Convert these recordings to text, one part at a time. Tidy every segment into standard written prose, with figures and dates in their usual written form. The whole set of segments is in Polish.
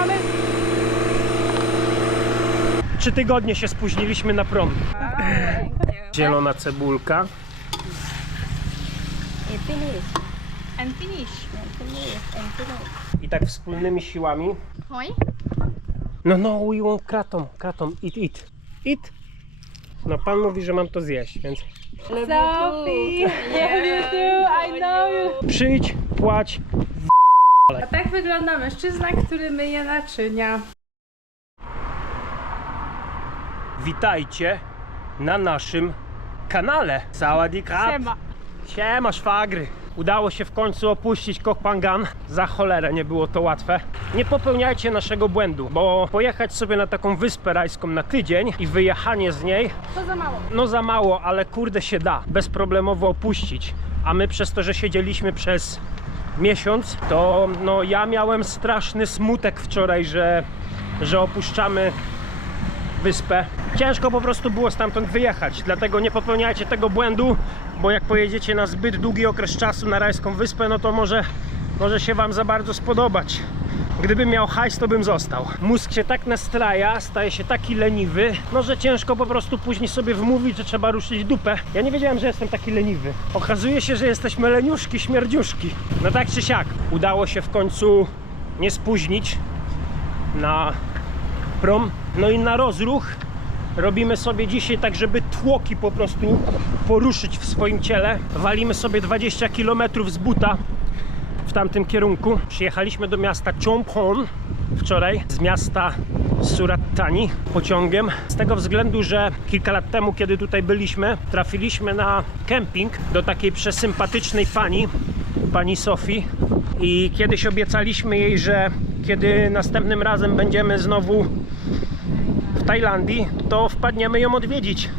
mamy? 3 tygodnie się spóźniliśmy na prom. Zielona cebulka. And finish. I tak wspólnymi siłami. Hoi? No, we want kratom. Eat. No, pan mówi, że mam to zjeść, więc... Sophie! Love you too, I know you! Przyjdź, płać. A tak wygląda mężczyzna, który myje naczynia. Witajcie na naszym kanale. Sawadee krap. Siema szwagry. Udało się w końcu opuścić Koh Phangan. Za cholerę nie było to łatwe. Nie popełniajcie naszego błędu, bo pojechać sobie na taką wyspę rajską na tydzień i wyjechanie z niej, To za mało. no za mało, ale kurde się da bezproblemowo opuścić. A my przez to, że siedzieliśmy przez miesiąc, to no ja miałem straszny smutek wczoraj, że opuszczamy wyspę. Ciężko po prostu było stamtąd wyjechać, dlatego nie popełniajcie tego błędu, bo jak pojedziecie na zbyt długi okres czasu na rajską wyspę, no to może się wam za bardzo spodobać. Gdybym miał hajs, to bym został. Mózg się tak nastraja, staje się taki leniwy, no że ciężko po prostu później sobie wmówić, że trzeba ruszyć dupę. Ja nie wiedziałem, że jestem taki leniwy. Okazuje się, że jesteśmy leniuszki, śmierdziuszki. No tak czy siak, udało się w końcu nie spóźnić na prom. No i na rozruch robimy sobie dzisiaj tak, żeby tłoki po prostu poruszyć w swoim ciele. Walimy sobie 20 km z buta w tamtym kierunku. Przyjechaliśmy do miasta Chumphon wczoraj z miasta Surat Thani pociągiem. Z tego względu, że kilka lat temu, kiedy tutaj byliśmy, trafiliśmy na kemping do takiej przesympatycznej pani Sofii. I kiedyś obiecaliśmy jej, że kiedy następnym razem będziemy znowu w Tajlandii, to wpadniemy ją odwiedzić.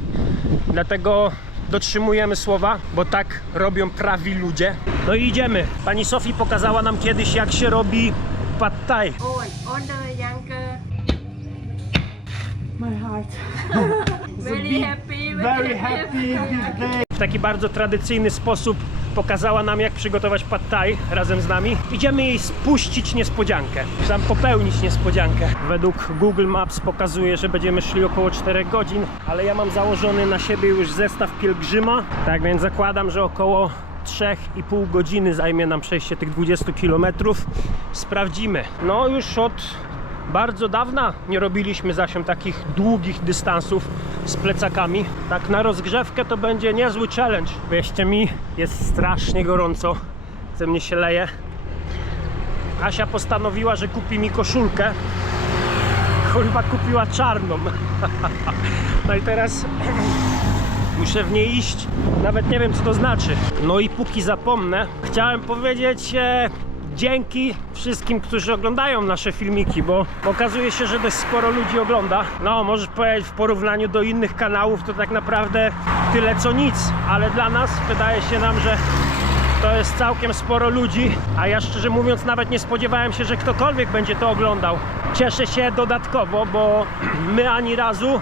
Dlatego dotrzymujemy słowa, bo tak robią prawi ludzie. No i idziemy. Pani Sofii pokazała nam kiedyś, jak się robi pad thai. Order younger. My heart. Very happy. Very happy this day. W taki bardzo tradycyjny sposób pokazała nam, jak przygotować pad thai razem z nami. Idziemy jej spuścić niespodziankę, czy tam popełnić niespodziankę. Według Google Maps pokazuje, że będziemy szli około 4 godzin, ale ja mam założony na siebie już zestaw pielgrzyma, tak więc zakładam, że około 3,5 godziny zajmie nam przejście tych 20 km. Sprawdzimy. No już od bardzo dawna nie robiliśmy zasią takich długich dystansów z plecakami. Tak na rozgrzewkę to będzie niezły challenge. Wierzcie mi, jest strasznie gorąco. Ze mnie się leje. Asia postanowiła, że kupi mi koszulkę. Chyba kupiła czarną. No i teraz muszę w niej iść. Nawet nie wiem, co to znaczy. No i póki zapomnę, chciałem powiedzieć dzięki wszystkim, którzy oglądają nasze filmiki, bo okazuje się, że dość sporo ludzi ogląda. No, możesz powiedzieć, w porównaniu do innych kanałów to tak naprawdę tyle co nic, ale dla nas wydaje się nam, że to jest całkiem sporo ludzi, a ja szczerze mówiąc nawet nie spodziewałem się, że ktokolwiek będzie to oglądał. Cieszę się dodatkowo, bo my ani razu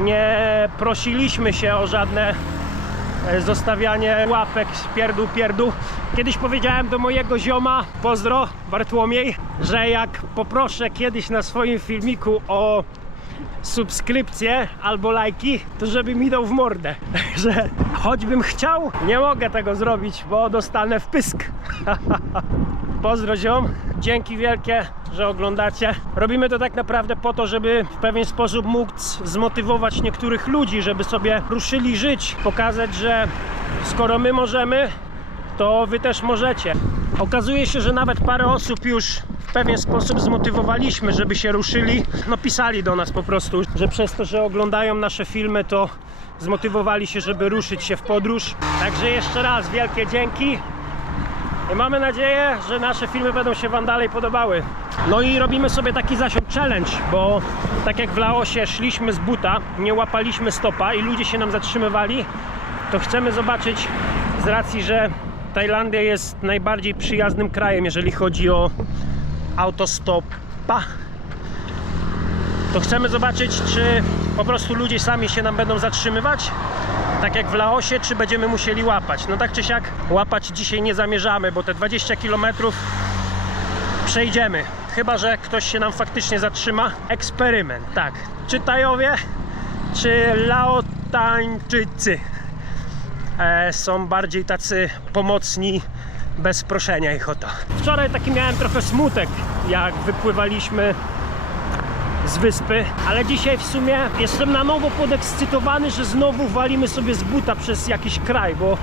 nie prosiliśmy się o żadne zostawianie łapek pierdół. Kiedyś powiedziałem do mojego zioma, pozdro Bartłomiej, że jak poproszę kiedyś na swoim filmiku o subskrypcję albo lajki, to żeby mi dał w mordę. Że choćbym chciał, nie mogę tego zrobić, bo dostanę wpysk. Pozdro ziom, dzięki wielkie, że oglądacie. Robimy to tak naprawdę po to, żeby w pewien sposób móc zmotywować niektórych ludzi, żeby sobie ruszyli żyć, pokazać, że skoro my możemy, to wy też możecie. Okazuje się, że nawet parę osób już w pewien sposób zmotywowaliśmy, żeby się ruszyli. No pisali do nas po prostu, że przez to, że oglądają nasze filmy, to zmotywowali się, żeby ruszyć się w podróż. Także jeszcze raz wielkie dzięki. I mamy nadzieję, że nasze filmy będą się wam dalej podobały. No i robimy sobie taki zasiąg challenge, bo tak jak w Laosie szliśmy z buta, nie łapaliśmy stopa i ludzie się nam zatrzymywali, to chcemy zobaczyć, z racji, że Tajlandia jest najbardziej przyjaznym krajem, jeżeli chodzi o autostopa, to chcemy zobaczyć, czy po prostu ludzie sami się nam będą zatrzymywać, tak jak w Laosie, czy będziemy musieli łapać. No tak czy siak łapać dzisiaj nie zamierzamy, bo te 20 km przejdziemy. chyba że ktoś się nam faktycznie zatrzyma. Eksperyment, tak. Czy Tajowie, czy Laotańczycy są bardziej tacy pomocni, bez proszenia ich o to. Wczoraj taki miałem trochę smutek, jak wypływaliśmy z wyspy, ale dzisiaj w sumie jestem na nowo podekscytowany, że znowu walimy sobie z buta przez jakiś kraj, bo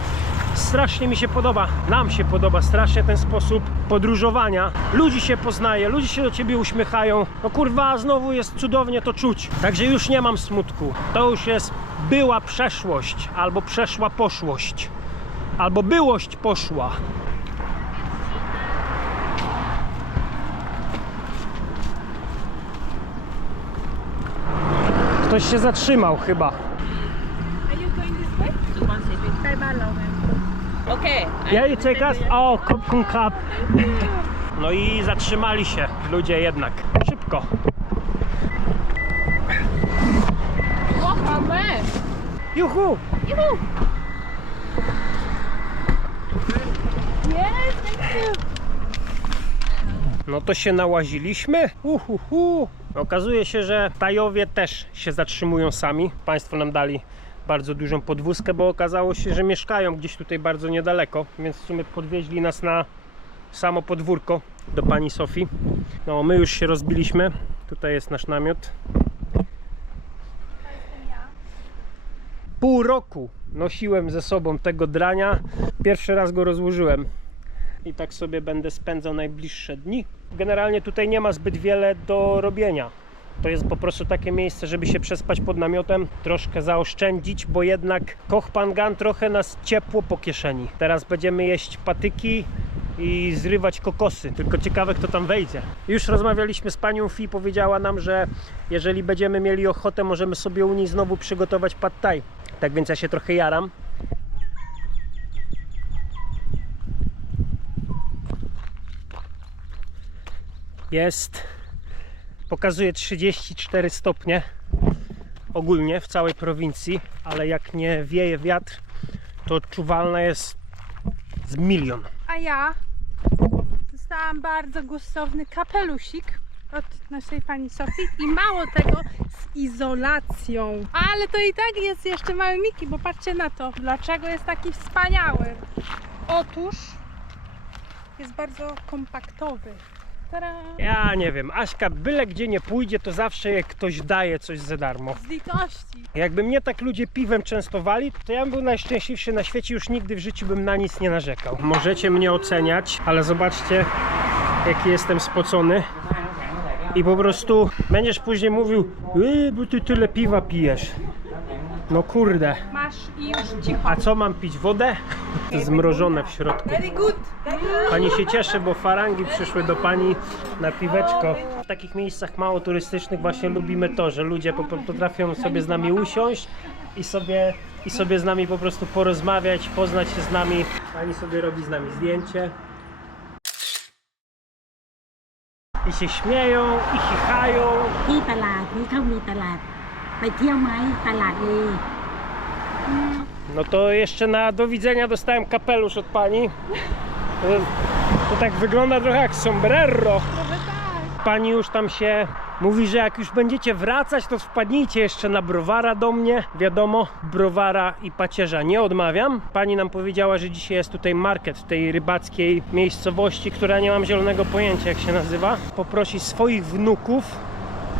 strasznie mi się podoba, nam się podoba strasznie ten sposób podróżowania. Ludzi się poznaje, ludzie się do ciebie uśmiechają. No kurwa, znowu jest cudownie to czuć. Także już nie mam smutku. To już jest była przeszłość, albo przeszła poszłość, albo byłość poszła. Ktoś się zatrzymał chyba. Are you going this way? ไปบ้านเราไง Okay. Ja i czekasz? O, kopkun kap. No i zatrzymali się ludzie jednak. Szybko. Kochamy! Juhu! Juhu! Yes, thank you! No to się nałaziliśmy. Uhuhu. Okazuje się, że Tajowie też się zatrzymują sami. Państwo nam dali bardzo dużą podwózkę, bo okazało się, że mieszkają gdzieś tutaj bardzo niedaleko, więc w sumie podwieźli nas na samo podwórko do pani Sofii. No my już się rozbiliśmy. Tutaj jest nasz namiot. Pół roku nosiłem ze sobą tego drania. Pierwszy raz go rozłożyłem. I tak sobie będę spędzał najbliższe dni. Generalnie tutaj nie ma zbyt wiele do robienia. To jest po prostu takie miejsce, żeby się przespać pod namiotem, troszkę zaoszczędzić, bo jednak Koh Phangan trochę nas ciepło po kieszeni. Teraz będziemy jeść patyki i zrywać kokosy. Tylko ciekawe, kto tam wejdzie. Już rozmawialiśmy z panią Fi, powiedziała nam, że jeżeli będziemy mieli ochotę, możemy sobie u niej znowu przygotować pad thai. Tak więc ja się trochę jaram. Jest, pokazuje 34 stopnie ogólnie w całej prowincji, ale jak nie wieje wiatr, to odczuwalna jest z 1 000 000. A ja dostałam bardzo gustowny kapelusik od naszej pani Sofii i mało tego, z izolacją. Ale to i tak jest jeszcze mały Miki, bo patrzcie na to, dlaczego jest taki wspaniały. Otóż jest bardzo kompaktowy. Tada! Ja nie wiem, Aśka byle gdzie nie pójdzie, to zawsze jak ktoś daje coś za darmo. Z litości. Jakby mnie tak ludzie piwem częstowali, to ja bym był najszczęśliwszy na świecie, już nigdy w życiu bym na nic nie narzekał. Możecie mnie oceniać, ale zobaczcie, jaki jestem spocony. I po prostu będziesz później mówił, bo ty tyle piwa pijesz. No kurde. Masz i już cicho. A co, mam pić wodę? Zmrożone w środku. Very good. Pani się cieszy, bo farangi przyszły do pani na piweczko. W takich miejscach mało turystycznych właśnie lubimy to, że ludzie potrafią sobie z nami usiąść i sobie z nami po prostu porozmawiać, poznać się z nami. Pani sobie robi z nami zdjęcie. I się śmieją, i chichają. ที่ตลาดนี้เขามีตลาดไปเที่ยวไหมตลาดเล No to jeszcze na do widzenia dostałem kapelusz od pani. To tak wygląda trochę jak sombrero. Pani już tam się mówi, że jak już będziecie wracać, to wpadnijcie jeszcze na browara do mnie. Wiadomo, browara i pacierza nie odmawiam. Pani nam powiedziała, że dzisiaj jest tutaj market w tej rybackiej miejscowości, która nie mam zielonego pojęcia jak się nazywa. Poprosi swoich wnuków,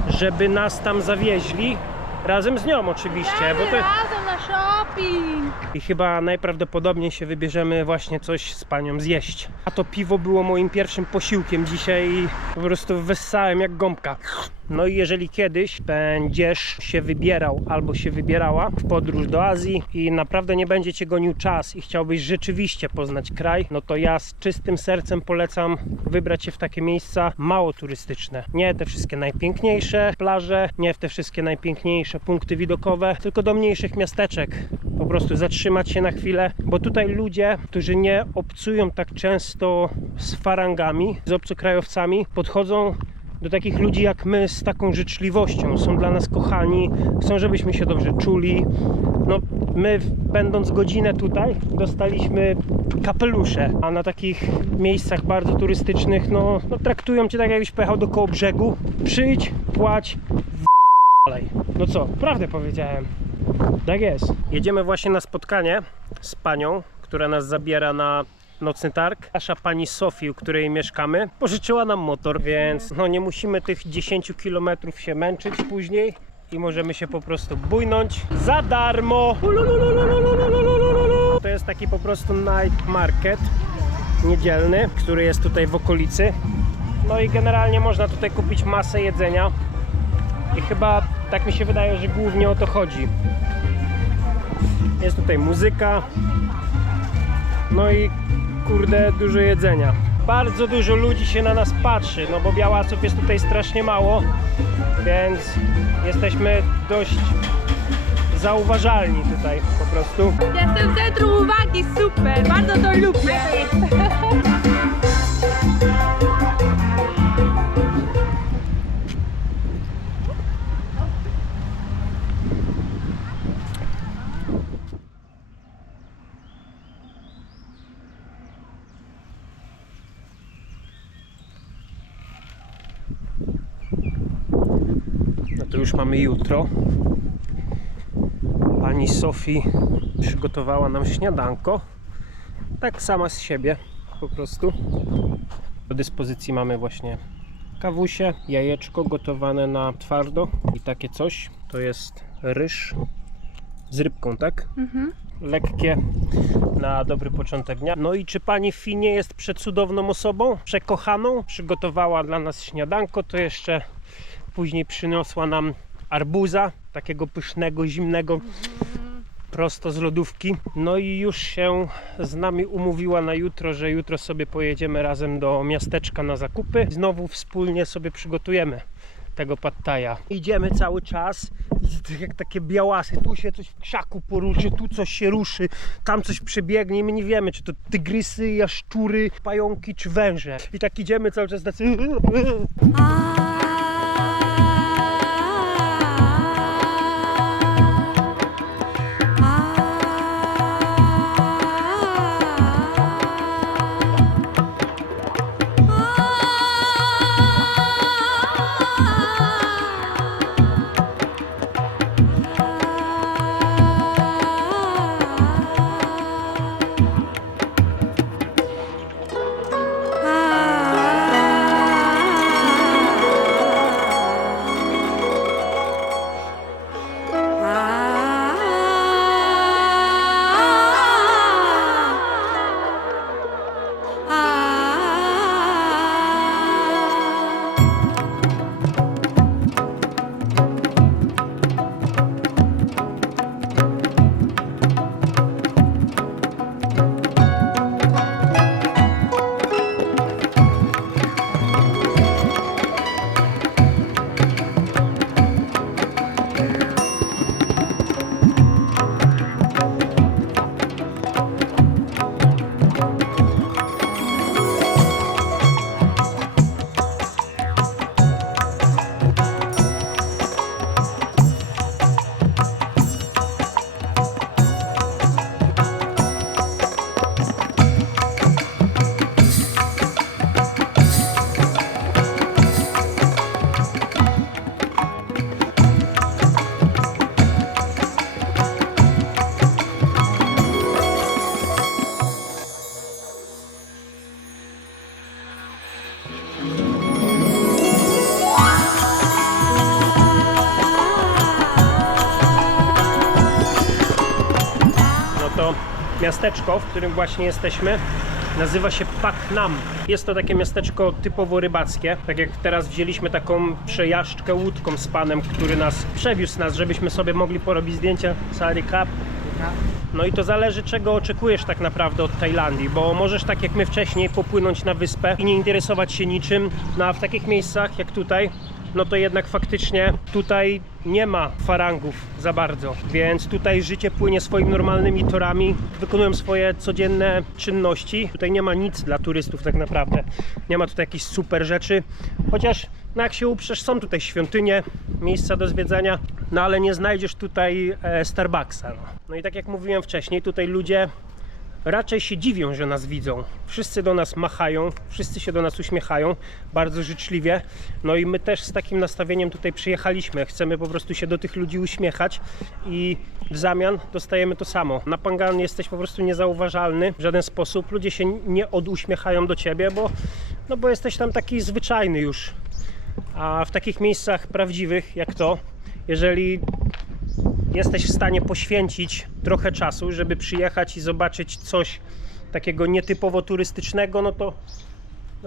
żeby nas tam zawieźli. Razem z nią oczywiście, bo to... Razem na shopping. I chyba najprawdopodobniej się wybierzemy właśnie coś z panią zjeść. A to piwo było moim pierwszym posiłkiem dzisiaj i po prostu wessałem jak gąbka. No i jeżeli kiedyś będziesz się wybierał albo się wybierała w podróż do Azji i naprawdę nie będzie cię gonił czas i chciałbyś rzeczywiście poznać kraj, no to ja z czystym sercem polecam wybrać się w takie miejsca mało turystyczne. Nie te wszystkie najpiękniejsze plaże, nie w te wszystkie najpiękniejsze punkty widokowe, tylko do mniejszych miasteczek. Po prostu zatrzymać się na chwilę, bo tutaj ludzie, którzy nie obcują tak często z farangami, z obcokrajowcami, podchodzą do takich ludzi jak my z taką życzliwością. Są dla nas kochani, chcą, żebyśmy się dobrze czuli. No, my będąc godzinę tutaj dostaliśmy kapelusze, a na takich miejscach bardzo turystycznych no traktują cię tak, jakbyś pojechał do koło brzegu. Przyjdź, płać, dalej. No co, prawdę powiedziałem. Tak jest. Jedziemy właśnie na spotkanie z panią, która nas zabiera na nocny targ. Nasza pani Sofii, u której mieszkamy, pożyczyła nam motor, więc no nie musimy tych 10 km się męczyć później i możemy się po prostu bujnąć za darmo. To jest taki po prostu night market niedzielny, który jest tutaj w okolicy. No i generalnie można tutaj kupić masę jedzenia i chyba tak mi się wydaje, że głównie o to chodzi. Jest tutaj muzyka, no i kurde, dużo jedzenia. Bardzo dużo ludzi się na nas patrzy, no bo białaców jest tutaj strasznie mało, więc jesteśmy dość zauważalni tutaj po prostu. Jestem w centrum uwagi, super, bardzo to lubię. No to już mamy jutro. Pani Sofii przygotowała nam śniadanko. Tak sama z siebie po prostu. Do dyspozycji mamy właśnie kawusie, jajeczko gotowane na twardo i takie coś. To jest ryż z rybką, tak? Lekkie na dobry początek dnia. No i czy pani Fi nie jest przecudowną osobą? Przekochaną? Przygotowała dla nas śniadanko, to jeszcze później przyniosła nam arbuza, takiego pysznego, zimnego, prosto z lodówki. No i już się z nami umówiła na jutro, że jutro sobie pojedziemy razem do miasteczka na zakupy. Znowu wspólnie sobie przygotujemy tego pad thaja. Idziemy cały czas jak takie białasy, tu się coś w krzaku poruszy, tu coś się ruszy, tam coś przebiegnie i my nie wiemy, czy to tygrysy, jaszczury, pająki czy węże. I tak idziemy cały czas tacy... Miasteczko, w którym właśnie jesteśmy, nazywa się Pak Nam. Jest to takie miasteczko typowo rybackie. Tak jak teraz wzięliśmy taką przejażdżkę łódką z panem, który przewiózł nas, żebyśmy sobie mogli porobić zdjęcia. Sari Krab. No i to zależy, czego oczekujesz tak naprawdę od Tajlandii, bo możesz tak jak my wcześniej popłynąć na wyspę i nie interesować się niczym, no a w takich miejscach jak tutaj, no to jednak faktycznie tutaj nie ma farangów za bardzo, więc tutaj życie płynie swoimi normalnymi torami, wykonują swoje codzienne czynności. Tutaj nie ma nic dla turystów tak naprawdę, nie ma tutaj jakichś super rzeczy, chociaż No jak się uprzesz, są tutaj świątynie, miejsca do zwiedzania, no ale nie znajdziesz tutaj Starbucksa. No i tak jak mówiłem wcześniej, tutaj ludzie raczej się dziwią, że nas widzą. Wszyscy do nas machają, wszyscy się do nas uśmiechają, bardzo życzliwie. No i my też z takim nastawieniem tutaj przyjechaliśmy. Chcemy po prostu się do tych ludzi uśmiechać i w zamian dostajemy to samo. Na Phangan jesteś po prostu niezauważalny w żaden sposób. Ludzie się nie oduśmiechają do ciebie, bo jesteś tam taki zwyczajny już. A w takich miejscach prawdziwych jak to, jeżeli jesteś w stanie poświęcić trochę czasu, żeby przyjechać i zobaczyć coś takiego nietypowo turystycznego, no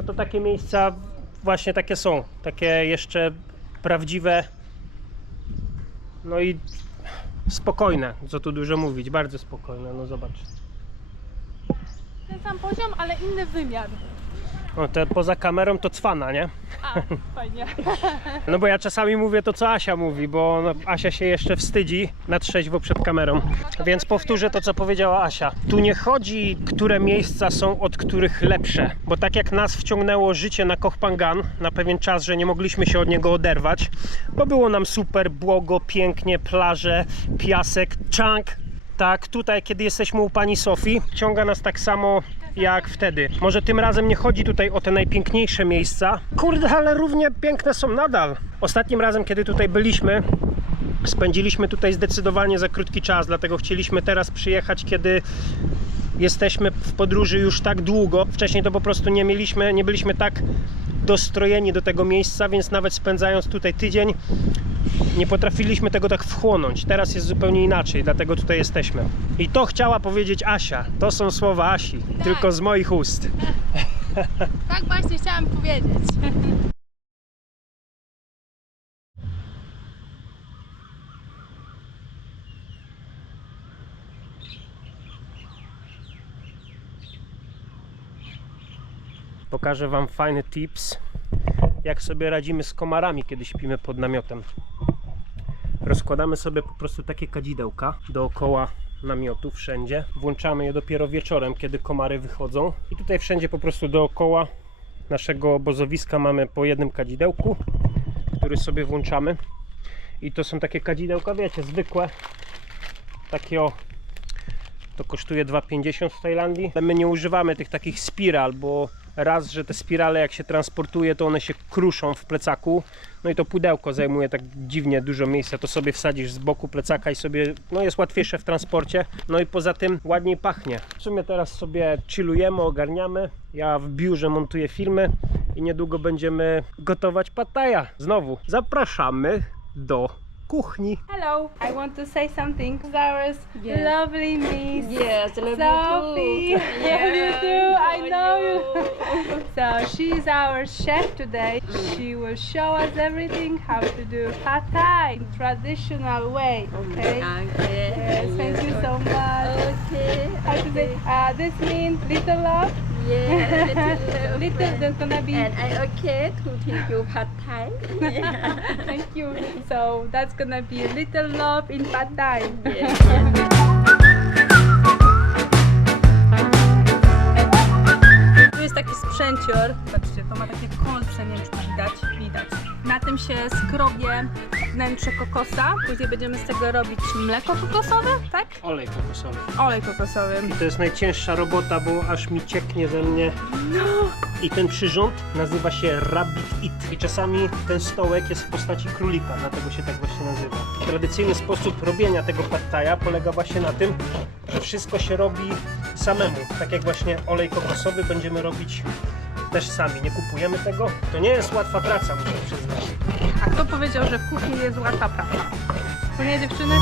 to takie miejsca właśnie takie są, takie jeszcze prawdziwe, no i spokojne, co tu dużo mówić, bardzo spokojne, no zobacz. Ten sam poziom, ale inny wymiar. No to poza kamerą to cwana, nie? A, fajnie. No bo ja czasami mówię to, co Asia mówi, bo no, Asia się jeszcze wstydzi na trzeźwo przed kamerą. Więc powtórzę to, co powiedziała Asia. Tu nie chodzi, które miejsca są od których lepsze, bo tak jak nas wciągnęło życie na Koh Phangan na pewien czas, że nie mogliśmy się od niego oderwać, bo było nam super, błogo, pięknie, plaże, piasek, Chang. Tak, tutaj kiedy jesteśmy u pani Sofii, ciąga nas tak samo jak wtedy. Może tym razem nie chodzi tutaj o te najpiękniejsze miejsca. Kurde, ale równie piękne są nadal. Ostatnim razem, kiedy tutaj byliśmy, spędziliśmy tutaj zdecydowanie za krótki czas, dlatego chcieliśmy teraz przyjechać, kiedy jesteśmy w podróży już tak długo. Wcześniej to po prostu nie byliśmy tak dostrojeni do tego miejsca, więc nawet spędzając tutaj tydzień, nie potrafiliśmy tego tak wchłonąć. Teraz jest zupełnie inaczej, dlatego tutaj jesteśmy. I to chciała powiedzieć Asia. To są słowa Asi, tylko z moich ust. Tak właśnie chciałam powiedzieć. Pokażę wam fajny tips, jak sobie radzimy z komarami, kiedy śpimy pod namiotem. Rozkładamy sobie po prostu takie kadzidełka dookoła namiotu, wszędzie. Włączamy je dopiero wieczorem, kiedy komary wychodzą. I tutaj wszędzie po prostu dookoła naszego obozowiska mamy po jednym kadzidełku, który sobie włączamy. I to są takie kadzidełka, wiecie, zwykłe. Takie o... To kosztuje 2,50 w Tajlandii. Ale my nie używamy tych takich spiral, bo raz, że te spirale jak się transportuje, to one się kruszą w plecaku. No i to pudełko zajmuje tak dziwnie dużo miejsca. To sobie wsadzisz z boku plecaka i sobie, no jest łatwiejsze w transporcie. No i poza tym ładniej pachnie. W sumie teraz sobie chillujemy, ogarniamy. Ja w biurze montuję filmy i niedługo będziemy gotować pad thaja. Znowu zapraszamy do kuchni. Hello, I want to say something. Ours Yes. lovely Miss Yes, love Sophie. you too. Love you too. I know you. So she's our chef today. She will show us everything how to do pad thai in traditional way. Okay. Okay. Yes, thank you so much. Okay. How to say? This means little love. Yeah. Little, there's gonna be. And I okay to teach you pad thai. Thank you. So that's gonna be little love in pad thai. Yes. Tu jest taki sprzęcior. Patrzcie, to ma takie kolce, nie wiem czy widać. Na tym się skrobie wnętrze kokosa. Później będziemy z tego robić mleko kokosowe, tak? Olej kokosowy. Olej kokosowy. I to jest najcięższa robota, bo aż mi cieknie ze mnie. I ten przyrząd nazywa się Rabbit Eat. I czasami ten stołek jest w postaci królika, dlatego się tak właśnie nazywa. Tradycyjny sposób robienia tego pad thaja polega właśnie na tym, że wszystko się robi samemu. Tak jak właśnie olej kokosowy będziemy robić też sami. Nie kupujemy tego. To nie jest łatwa praca, muszę przyznać. A kto powiedział, że w kuchni jest łatwa praca? To nie, dziewczyny?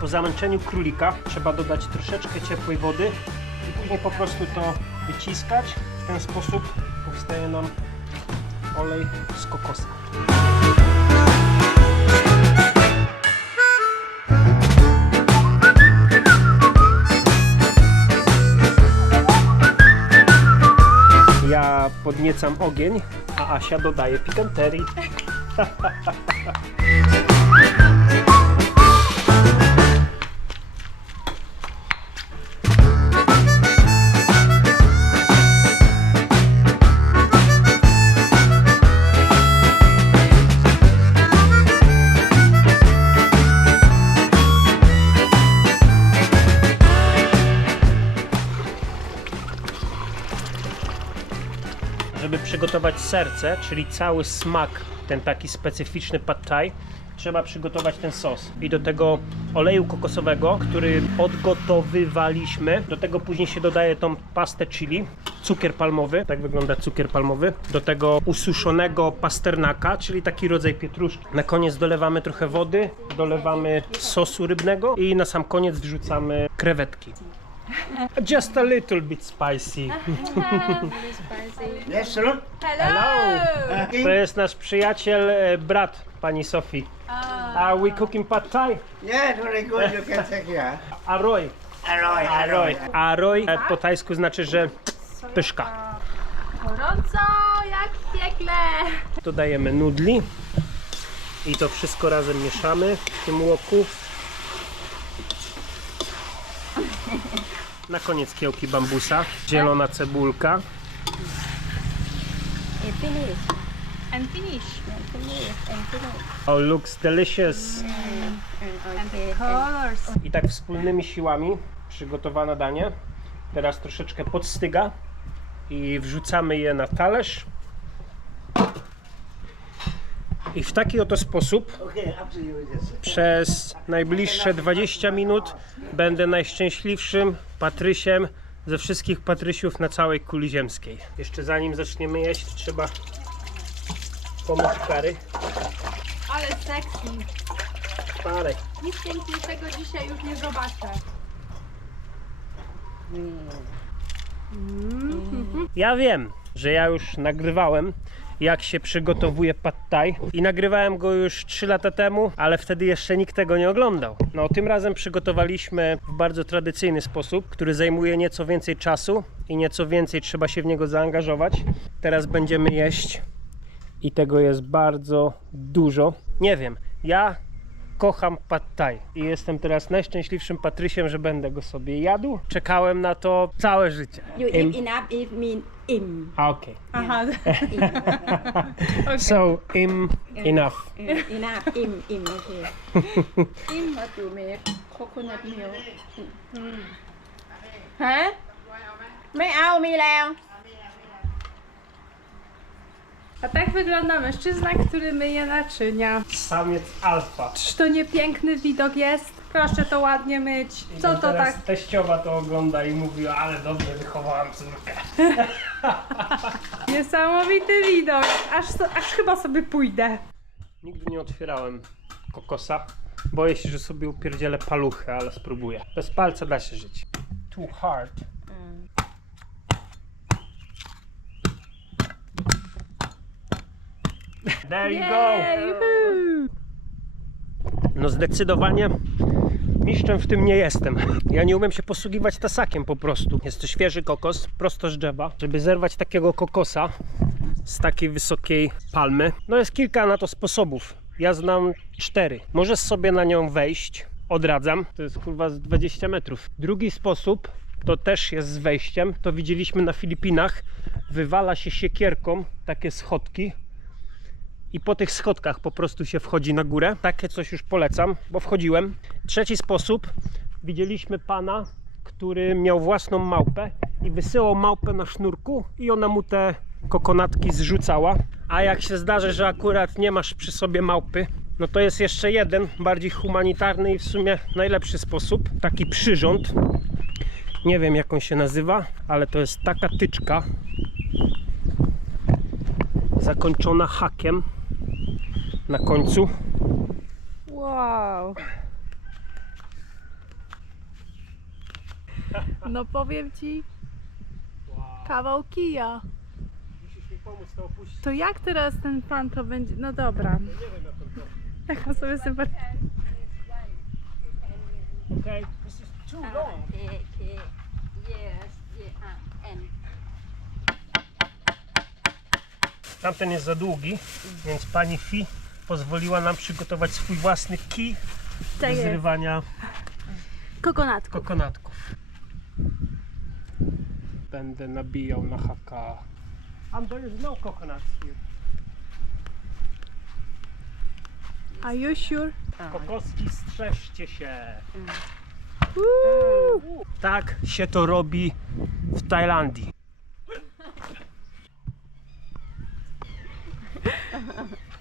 Po zamęczeniu królika trzeba dodać troszeczkę ciepłej wody i później po prostu to wyciskać. W ten sposób powstaje nam olej z kokosa. Ja podniecam ogień, a Asia dodaje pikanterii. Żeby przygotować serce, czyli cały smak, ten taki specyficzny pad thai, trzeba przygotować ten sos. I do tego oleju kokosowego, który odgotowywaliśmy, do tego później się dodaje tą pastę chili, cukier palmowy, tak wygląda cukier palmowy, do tego ususzonego pasternaka, czyli taki rodzaj pietruszki. Na koniec dolewamy trochę wody, dolewamy sosu rybnego i na sam koniec wrzucamy krewetki. Just a little bit spicy. Yes, sir. Hello! To jest nasz przyjaciel, brat pani Sofii. Are we cooking pad thai? Yeah, very good. You can take here. Aroy. Aroy, Aroy. Aroy po tajsku znaczy, że pyszka. Gorąco jak w piekle. Dodajemy nudli i to wszystko razem mieszamy w tym łoku. Na koniec kiełki bambusa, zielona cebulka. And finish. And finish. And finish. Oh, looks delicious. Okay. Colors. I tak wspólnymi siłami przygotowane danie teraz troszeczkę podstyga i wrzucamy je na talerz. I w taki oto sposób Okay, up to you. Yes. przez najbliższe 20 minut będę najszczęśliwszym Patrysiem ze wszystkich Patrysiów na całej kuli ziemskiej. Jeszcze zanim zaczniemy jeść, trzeba pomóc Kary. Ale sexy. Parę. Nic piękniejszego dzisiaj już nie zobaczę. Ja wiem, że ja już nagrywałem, jak się przygotowuje pad thai i nagrywałem go już 3 lata temu, ale wtedy jeszcze nikt tego nie oglądał. No, tym razem przygotowaliśmy w bardzo tradycyjny sposób, który zajmuje nieco więcej czasu i nieco więcej trzeba się w niego zaangażować. Teraz będziemy jeść i tego jest bardzo dużo. Nie wiem, ja kocham pad thai i jestem teraz najszczęśliwszym Patrysiem, że będę go sobie jadł. Czekałem na to całe życie. You eat enough, it mean im. Okay. Aha. So, enough. Enough, im, okay. In what you make coconut milk. ฮะ ไม่เอา มีแล้ว A tak wygląda mężczyzna, który myje naczynia. Samiec alfa. Czyż to nie piękny widok jest? Proszę to ładnie myć. Co to Teraz tak? teściowa to ogląda i mówi, ale dobrze wychowałam córkę. Niesamowity widok. Aż chyba sobie pójdę. Nigdy nie otwierałem kokosa. Boję się, że sobie upierdzielę paluchy, ale spróbuję. Bez palca da się żyć. Too hard. There you go! Juhu. No zdecydowanie mistrzem w tym nie jestem. Ja nie umiem się posługiwać tasakiem po prostu. Jest to świeży kokos, prosto z drzewa. Żeby zerwać takiego kokosa z takiej wysokiej palmy, no jest kilka na to sposobów. Ja znam 4. Możesz sobie na nią wejść. Odradzam. To jest kurwa z 20 metrów. Drugi sposób to też jest z wejściem. To widzieliśmy na Filipinach. Wywala się siekierką takie schodki. I po tych schodkach po prostu się wchodzi na górę. Takie coś już polecam, bo wchodziłem. Trzeci sposób. Widzieliśmy pana, który miał własną małpę i wysyłał małpę na sznurku i ona mu te kokonatki zrzucała. A jak się zdarzy, że akurat nie masz przy sobie małpy, no to jest jeszcze jeden, bardziej humanitarny i w sumie najlepszy sposób. Taki przyrząd. Nie wiem jak on się nazywa, ale to jest taka tyczka zakończona hakiem na końcu. Wow. No powiem ci, kawał kija. Musisz mi pomóc to opuścić. To jak teraz ten pan to będzie? No dobra. Nie wiem jak on to. Jak on sobie zobaczy. Okay, this is too long. Okay. Yes. Yeah. And Tamten jest za długi, więc pani Fi pozwoliła nam przygotować swój własny kij do Tak jest. zrywania Kokonatku. kokonatków. Będę nabijał na haka. And there is no coconuts here. Are you sure? Kokoski, strzeżcie się. Woo! Tak się to robi w Tajlandii.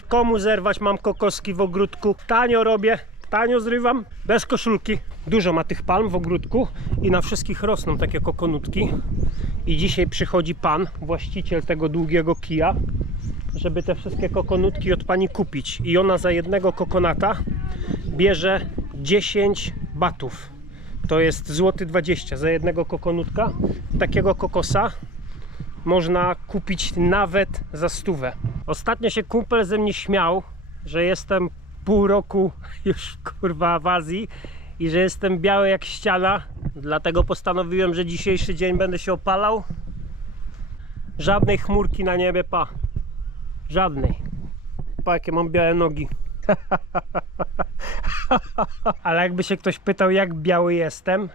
Komu zerwać mam kokoski w ogródku? Tanio robię, tanio zrywam, bez koszulki. Dużo ma tych palm w ogródku i na wszystkich rosną takie kokonutki. I dzisiaj przychodzi pan, właściciel tego długiego kija, żeby te wszystkie kokonutki od pani kupić. I ona za jednego kokonata bierze 10 batów. To jest złoty 20 za jednego kokonutka. Takiego kokosa można kupić nawet za 100. Ostatnio się kumpel ze mnie śmiał, że jestem pół roku już kurwa w Azji i że jestem biały jak ściana. Dlatego postanowiłem, że dzisiejszy dzień będę się opalał. Żadnej chmurki na niebie, pa. Żadnej. Pa, jakie mam białe nogi. Ale jakby się ktoś pytał, jak biały jestem,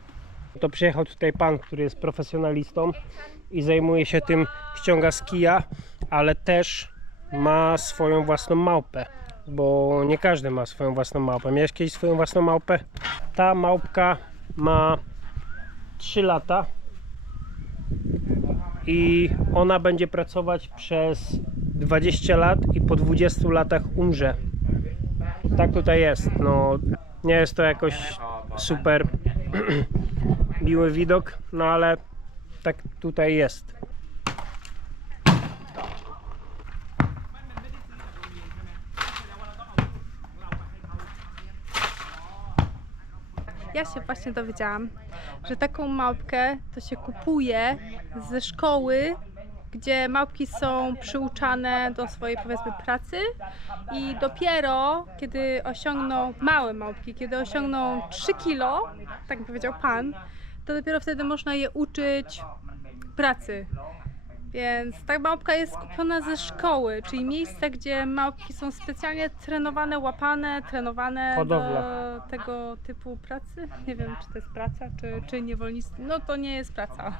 to przyjechał tutaj pan, który jest profesjonalistą i zajmuje się tym, ściąga z kija, ale też ma swoją własną małpę, bo nie każdy ma swoją własną małpę. Miałeś kiedyś swoją własną małpę? Ta małpka ma 3 lata i ona będzie pracować przez 20 lat i po 20 latach umrze. Tak tutaj jest. No, nie jest to jakoś super miły widok, no ale tak tutaj jest. Ja się właśnie dowiedziałam, że taką małpkę to się kupuje ze szkoły, gdzie małpki są przyuczane do swojej, powiedzmy, pracy i dopiero kiedy osiągną, małe małpki, kiedy osiągną 3 kilo, tak powiedział pan, to dopiero wtedy można je uczyć pracy. Więc ta małpka jest kupiona ze szkoły, czyli miejsca, gdzie małpki są specjalnie trenowane, łapane, trenowane Hodowla. do tego typu pracy. Nie wiem, czy to jest praca, czy niewolnictwo. No to nie jest praca.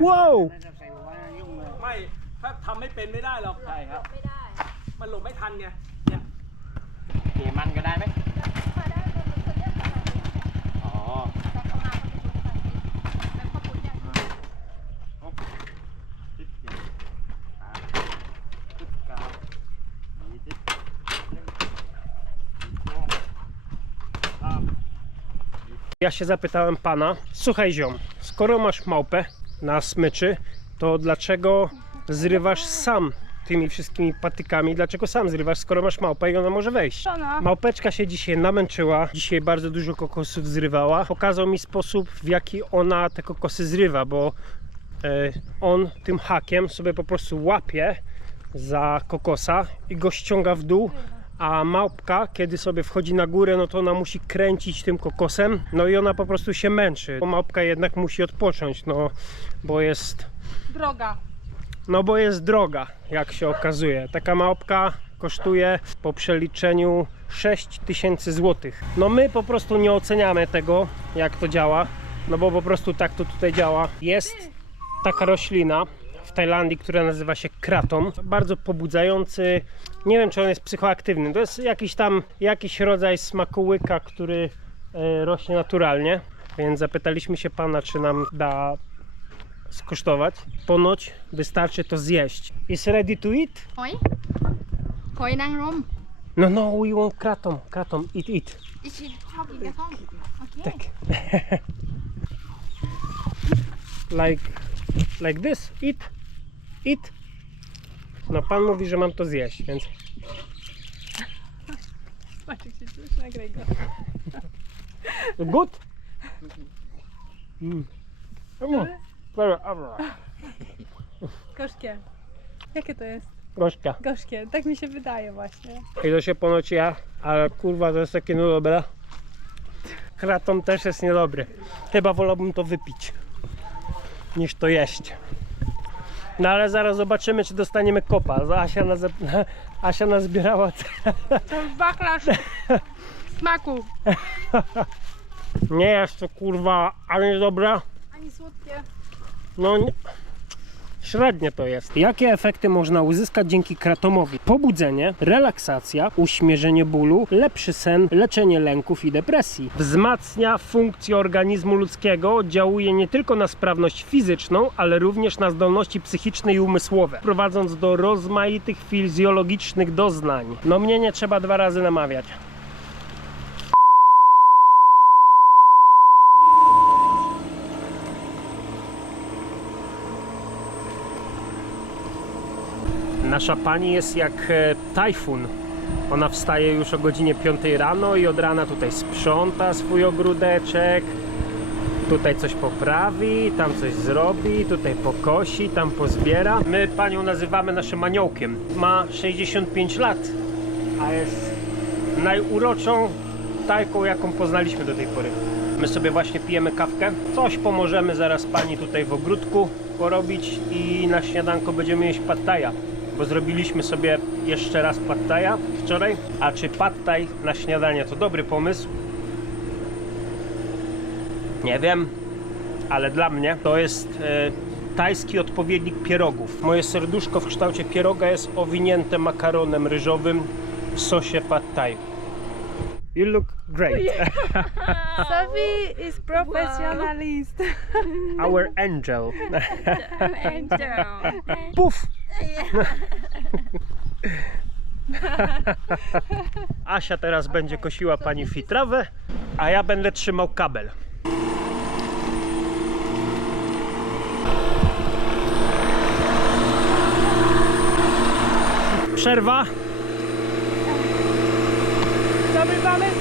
Wow! ไม่ถ้าทำไม่เป็นไม่ได้หรอกใช่ครับ มันหลบไม่ทันไงเนี่ยเกี่ยมันก็ได้ไหมอ๋อ Ja się zapytałem pana, słuchaj ziom, skoro masz małpę na smyczy, to dlaczego zrywasz sam tymi wszystkimi patykami? Dlaczego sam zrywasz, skoro masz małpę i ona może wejść? Żona. Małpeczka się dzisiaj namęczyła, dzisiaj bardzo dużo kokosów zrywała. Pokazał mi sposób, w jaki ona te kokosy zrywa, bo on tym hakiem sobie po prostu łapie za kokosa i go ściąga w dół, a małpka, kiedy sobie wchodzi na górę, no to ona musi kręcić tym kokosem, no i ona po prostu się męczy. Bo małpka jednak musi odpocząć, no bo jest Droga. droga, jak się okazuje. Taka małpka kosztuje po przeliczeniu 6000 zł. No my po prostu nie oceniamy tego, jak to działa, no bo po prostu tak to tutaj działa. Jest taka roślina w Tajlandii, która nazywa się kratom. Bardzo pobudzający, nie wiem, czy on jest psychoaktywny. To jest jakiś rodzaj smakołyka, który rośnie naturalnie. Więc zapytaliśmy się pana, czy nam da skosztować. Ponoć wystarczy to zjeść. Is ready to eat? หอยหอยนางรม No, we want kratom. Kratom, eat. อิชิชอบกินกระท่อมโอเค Tak. like this, eat. No pan mówi, że mam to zjeść, więc Patrz, jak się czujesz, nagraj go. good. Gorzkie. Jakie to jest? Gorzka. Gorzkie. Tak mi się wydaje właśnie. I to się ponoć ja, ale kurwa to jest takie niedobre. Kratom też jest niedobry. Chyba wolałbym to wypić niż to jeść. No ale zaraz zobaczymy, czy dostaniemy kopa. Asia nazbierała. To już wachlarz smaku. Nie jest to kurwa ani dobre, Ani słodkie. no nie. Średnie to jest. Jakie efekty można uzyskać dzięki kratomowi? Pobudzenie, relaksacja, uśmierzenie bólu, lepszy sen, leczenie lęków i depresji. Wzmacnia funkcję organizmu ludzkiego, oddziałuje nie tylko na sprawność fizyczną, ale również na zdolności psychiczne i umysłowe, prowadząc do rozmaitych fizjologicznych doznań. No mnie nie trzeba 2 razy namawiać. Nasza pani jest jak tajfun. Ona wstaje już o godzinie 5 rano i od rana tutaj sprząta swój ogródeczek. Tutaj coś poprawi, tam coś zrobi, tutaj pokosi, tam pozbiera. My panią nazywamy naszym aniołkiem. Ma 65 lat, a jest najuroczą tajką, jaką poznaliśmy do tej pory. My sobie właśnie pijemy kawkę. Coś pomożemy zaraz pani tutaj w ogródku porobić i na śniadanko będziemy jeść pad thaja. Bo zrobiliśmy sobie jeszcze raz pad thaja wczoraj. A czy pad thai na śniadanie to dobry pomysł? Nie wiem, ale dla mnie to jest tajski odpowiednik pierogów. Moje serduszko w kształcie pieroga jest owinięte makaronem ryżowym w sosie pad thai. You look great. Sophie is professionalist. Our angel. Angel. Puf! Asia teraz będzie kosiła pani fitrawę, a ja będę trzymał kabel. Przerwa. Dobry pomysł.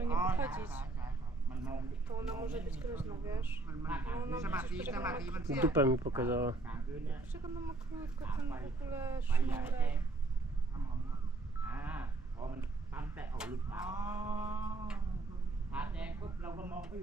Nie podchodzić. To ona może być groźna, wiesz? No, no, Dupę mi pokazała. dlaczego ona ma krótko ten w ogóle sznurek? พอมันปั๊มแต่ออกลูกตาแดงปุ๊บเราก็มองไม่